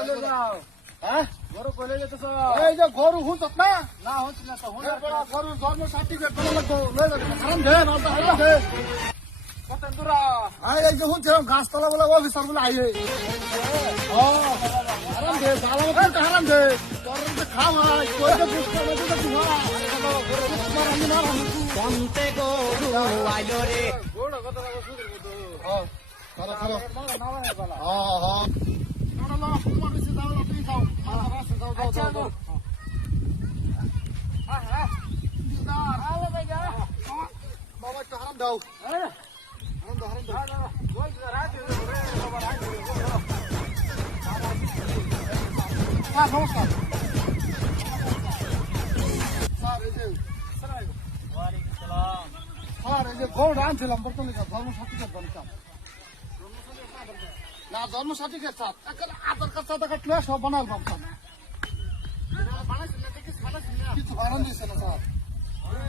কইলে যাও হ্যাঁ গরু কইলে যেতেছ এই যে গরু হুঁচত না না হচ্ছে না তো গরুর জন্ম সার্টিফিকেট বানা লাগবো লয়ে যাবি হারাম দে না হারাম দে কত দূরা আরে এই যে হুঁচছিলাম গাছতলা বলে অফিসার বলে আইয়ে হারাম দে ভালো মতো হারাম দে তোর যে খাওয়াই তোর যে দুধ খাওয়াই তোর যে ধোয়া বন্তে গরু আইলো রে গোড় কত লাগা শুরু করতে খারাপ খারাপ না না বালা হ্যাঁ না তোমার বেশি দাও না তুমি খাও আচ্ছা গো হ্যাঁ হ্যাঁ আলে ভাইয়া বাবা একটু হারাম দাও হ্যাঁ হারাম দাও ওই রাতে রে বাবা রাতে স্যার নমস্কার স্যার এই যে ওয়ালাইকুম সালাম স্যার এই যে গরু আনছিলাম বর্তমানে ধর্ম সার্টিফিকেট বানিয়েছিলাম না জন্ম সার্টিফিকেট স্যার আধার কার্ড সাদা কাটলে সব বানাল ভাবতাম কিছু বানান দিয়েছে না স্যার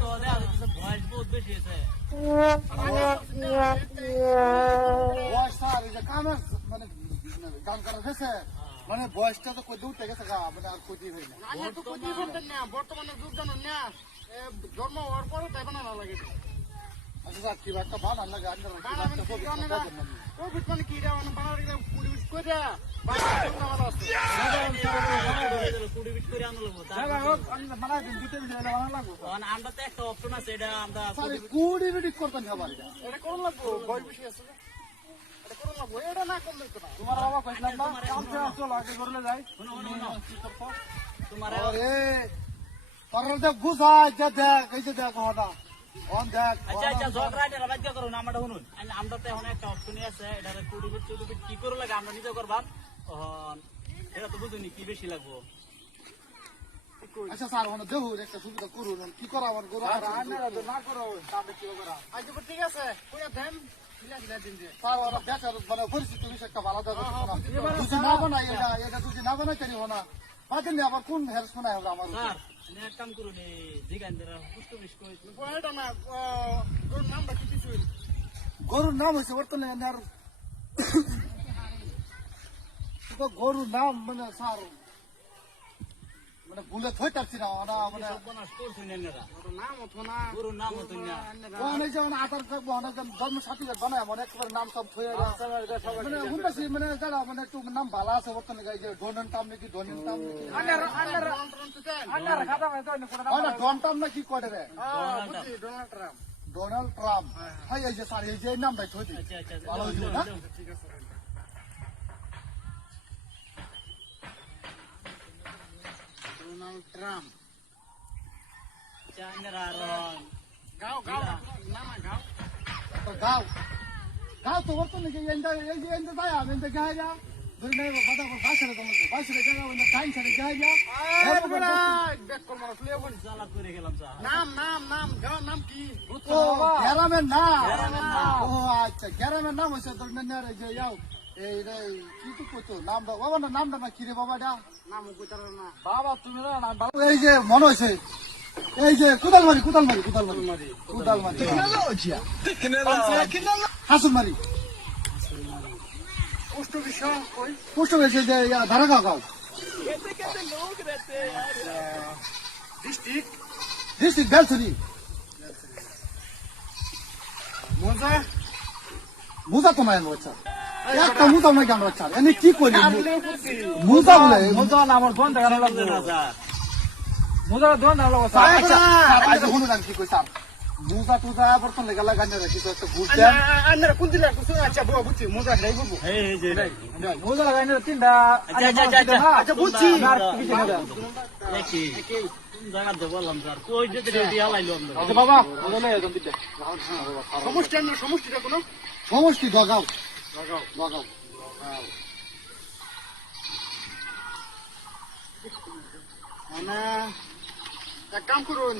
তো দেখা যাচ্ছে বয়স বহুত বেশি আছে বয়স স্যার এই যে কামের মানে গান করা গেছে মানে বয়সটা তো কই উঠে গেছে গা মানে আর কই দিয়ে না বর্তমানে যুগ জানেন না জন্ম হওয়ার পরে তাই বানানো লাগে আচ্ছা স্যার কি একটা বানান লাগে কোভিড মানে কি রে বানানো পুলিশ করে কুড়ি বিট করে আনলো বানাই দিন দুটো ভিডিও বানানো লাগবে আমরা তো একটা অপশন আছে এটা আমরা স্যার কুড়ি মিনিট করতেন খাবার এটা করুন লাগবো বয়স বেশি আছে এটা করুন লাগবো এটা না করলে তো না তোমার বাবা কইলাম না কাম থেকে চলো আগে করলে যাই তোমার আরে তোর দেখ গুছাই যে দেখ এই যে দেখ হটা অন দেখ আচ্ছা আচ্ছা ঝগড়া এটা বাধ্য করুন আমরা শুনুন আমরা তো এখন একটা অপশন আছে এটা কুড়ি বিট চল্লিশ বিট কি করে লাগে আমরা নিজে করবাম এটা তো বুঝুনি কি বেশি লাগবো আচ্ছা স্যার মানে দেহ একটা সুবিধা করুন কি করা আমার গরু না করো তাহলে কি করা আচ্ছা ঠিক আছে কইয়া দেন স্যার ওরা বেচার মানে পরিস্থিতি বিষয় একটা ভালো দেওয়া যদি না বানাই এটা যদি না বানাই তাহলে না বাদেন আবার কোন হেল্প শোনায় হবে আমার স্যার এক কাম করুন জিগান পুষ্ট বিশ করে এটা না তোর নামটা কি কিছু গরুর নাম হয়েছে বর্তমানে আর গরুর নাম মানে স্যার মানে ভুলে থই পারছি না ওরা মানে সর্বনাশ করছেন এনারা নাম হতো না গরুর নাম হতো না অনেক যেমন আধার কার্ড অনেক জন্ম সার্টিফিকেট বানায় অনেক নাম সব থই মানে শুনতেছি মানে যারা মানে একটু নাম ভালো আছে বর্তমানে এই যে ডোনেন টাম নাকি ডোনেন টাম ডন টাম নাকি করে রে ডোনাল্ড ট্রাম্প হাই এই যে স্যার এই যে নামটাই থই দিই আচ্ছা আচ্ছা ভালো হয়েছিল না ডোনাল্ড ট্রাম্প এনারা গাও গাও না না গাও তো গাও গাও তো বর্তমানে এই যে এন্ড যায় আমি এন্ড গায় যা ধরে নেই বাদা বাসরে তোমার বাসরে জায়গা ওই টাইম ছাড়ে গায় যা ব্যাক কল মারো প্লে বল চালাক করে গেলাম স্যার নাম গাও নাম কি ও গ্যারামের নাম ও আচ্ছা গ্যারামের নাম হইছে ধরে নেই এই যে যাও এই রে কি তো কইতো নামটা বাবা না নামটা না কি রে বাবাটা নাম কইতার না বাবা তুমি না নাম এই যে মনে হইছে এই যে কুদালমারি হাসুমারি পোস্ট বিষয় কই পোস্ট হয়েছে যে ধারাগাঁও গাঁও ডিস্ট্রিক্ট ডিস্ট্রিক্ট বেলছড়ি মজা মুজা তো নাই বাচ্চা একটা মুজা নাকি আমার বাচ্চা এনে কি করি মুজা বলে মজা না আমার ফোন দেখা লাগবে না স্যার মজা দোন না লাগবে আচ্ছা আচ্ছা শুনুন আমি কি কই স্যার মুজা টুজা বর্তন লেগে লাগানো রাখি তো একটা ঘুষ দেন আন্নারা কোন দিলা কুসু আচ্ছা বাবা বুঝছি মজা নাই বলবো এই যে মজা লাগাই না তিনটা আচ্ছা বুঝছি দেখি জায়গা দেবো বললাম স্যার কই যে রেডি হালাইলো আমরা আচ্ছা বাবা মজা নাই একদম দিতে সমষ্টিটা কোনো সমষ্টি দগাও দগাও মানে এক কাম করুন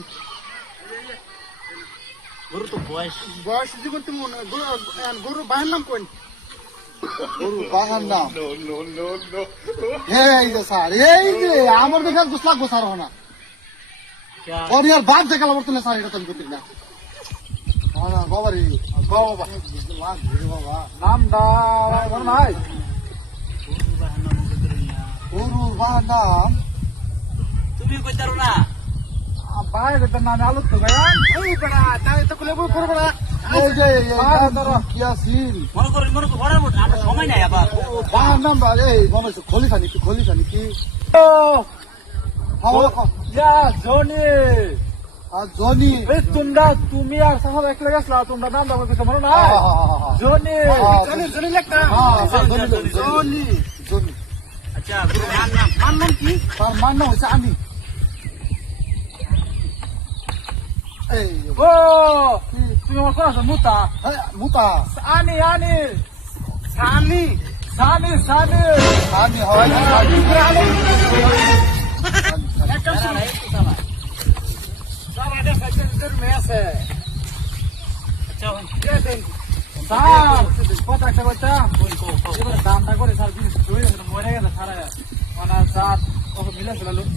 গরু তো বয়স বয়স জীবন তুমি গরু বাহের নাম কোন গরু বাহার নাম এই যে স্যার এই যে আমার দেখা গুছ লাগবো স্যার হনা ওর ইয়ার বাপ দেখা বর্তমানে স্যার এটা তুমি করতে না বাবা রে বাবা নামটা নাই গরু বাহার নাম আমার নাম তুমি কইতে পারো না বাইরে তো নামে আলু তো ভাই ওই বেড়া তাই তো কোলে বই করব না এই যে কি আছিল মনে করো ঘরের মধ্যে আমরা সময় নাই আবার আমার নাম এই মনে হচ্ছে খলিফা নাকি ও হাওয়া ইয়া জনি আর জনি এই তুমি আর সাহাব একলা গেছলা তোমরা নাম দাও কিছু মনে না জনি জনি লেখতা জনি জনি আচ্ছা গুরু নাম কি তার মান নাম হচ্ছে আমি এই ও তুমি আমার কোন আছে মুতা মুতা আনি সানি আমি হয় একটা সাবাদে ফাইটের মে আছে আচ্ছা স্যার কত একটা কথা এবার দামটা করে স্যার জিনিস ধরে মরে গেল সারা মানে স্যার কত মিলে ছিল লোক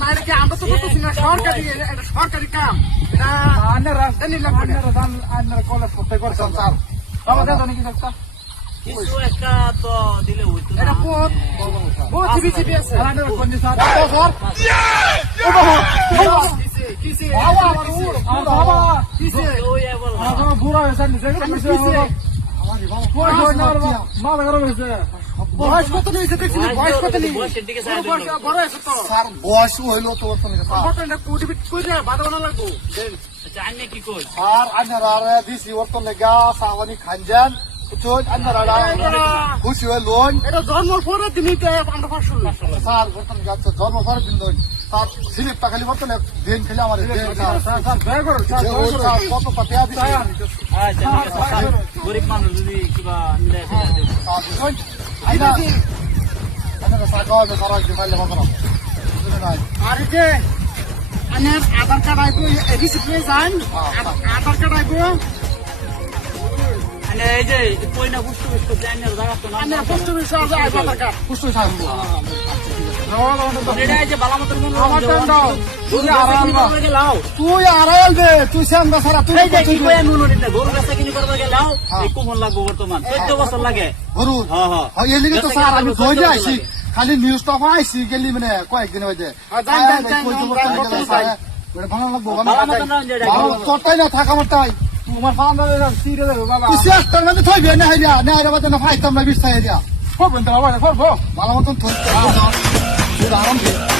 না এটা কি আমরা তো করতেছি না সরকারি কাম এটা আন্নার রাজধানী লাগবে আন্নার কলেজ করতে করতাম স্যার বাবা দাদা নাকি একটা কিছু একটা তো দিলে হইতো না এটা বহুত চিবি আছে আন্নার কোন স্যার কিসে বাবা বাবা কিসে ওই বল আমার বুড়া হয়েছে নিজে কিসে মা বেরো হয়েছে বয়স কত নিয়েছে দেখছি বয়স কত নিয়েছে বয়সের দিকে সাইড বড় হয়েছে তো স্যার বয়স হইলো তো ঘটনা কুটিপিট করে বাদানো লাগবো আচ্ছা আন্নে কি কই স্যার আন্নারা দিছি ওরতো লেগা সাওয়ানি খানজান চোজ আন্নারা খুশি হয়ে লোন এটা জন্মর পরে তুমি আমরা ফাঁস শুনলাম স্যার বর্তমান যাচ্ছে জন্ম করে দিন ধরে স্যার স্লিপটা খালি বর্তমানে দিন খেলে আমার দয়া করো স্যার কত পাতিয়া দিচ্ছে আচ্ছা ঠিক আছে গরিব মানুষ যদি কিবা মিলে আন্নারা সাগর সারা দিমাইলে বাবা আর যে আনের আধার কার্ড আইবো রিসিপ্টে যান আধার কার্ড আইবো আন্নে এই যে কইনা বুঝতে জানার জায়গা তো না আনের পোস্ট অফিসে আইবো আধার কার্ড পুষ্ট থাকবো এটা এই যে বালামতের মনে আমার টাইম দাও তুমি আরাম লাও তুই আড়াইল দে তুই শ্যামদা সারা তুই এই যে কি কই নুন নিতে গরু বেচা কিনি করবে গেলাও এই কোমল লাগবো বর্তমান 14 বছর লাগে গরু হ্যাঁ হ্যাঁ হয় এই লিগে তো স্যার আমি ধরে আইছি খালি নিউজটা পাইছি গেলি মানে কয়েকদিন হইছে ভালো লাগবো তোরটাই না থাক আমার তাই তোমার ফান্ডা সিরে দেবো বাবা তুই চেষ্টার মধ্যে থইবি না হাইয়া না এর মধ্যে না ফাইতাম না বিস্তার এরিয়া করবেন তো বাবা করবো ভালো মতন থই আরাম দিয়ে